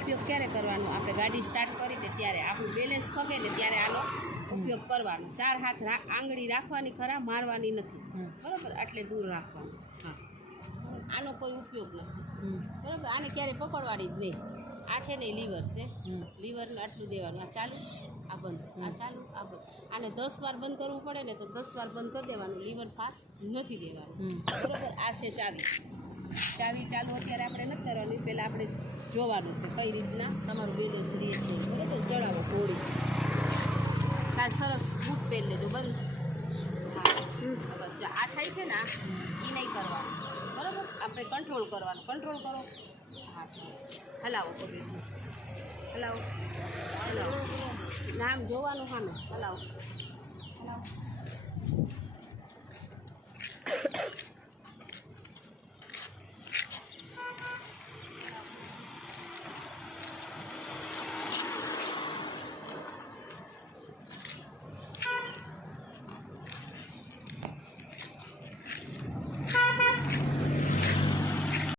ઉપયોગ ક્યારે કરવાનો? આપણે ગાડી સ્ટાર્ટ કરી તે ત્યારે, આપણું બેલેન્સ ખગે ને ત્યારે આનો ઉપયોગ કરવાનો. 4 હાથ આંગળી રાખવાની ખરા, મારવાની નથી, બરાબર? એટલે દૂર રાખવાનું. હા, આનો કોઈ ઉપયોગ નથી, બરાબર? આને ક્યારે પકડવાની જ નહીં. આ છે ને લીવર છે, લીવરને આટલું દેવાનું. આ ચાલુ, આ બંધ, આ ચાલુ, આ બંધ. આને 10 વાર બંધ કરવું પડે ને તો 10 વાર બંધ કરી દેવાનું. લીવર ફાસ્ટ નથી દેવાનું, બરાબર? આ છે ચાવી. ચાવી ચાલુ અત્યારે આપણે નથી કરવાની, પહેલાં આપણે જોવાનું છે કઈ રીતના તમારું બેલેન્સ રહે છે, બરાબર? જણાવો ઘોડી. કાલ સરસ બૂટ પહેરી લેજો, બંધ. હા, આ થાય છે ને એ નહીં કરવાનું, બરાબર? આપણે કંટ્રોલ કરવાનું. કંટ્રોલ કરો. હા, હલાવો પગે, હલાવો, હલાવો. નામ જોવાનું. હા ને, હલાવો, હલાવો.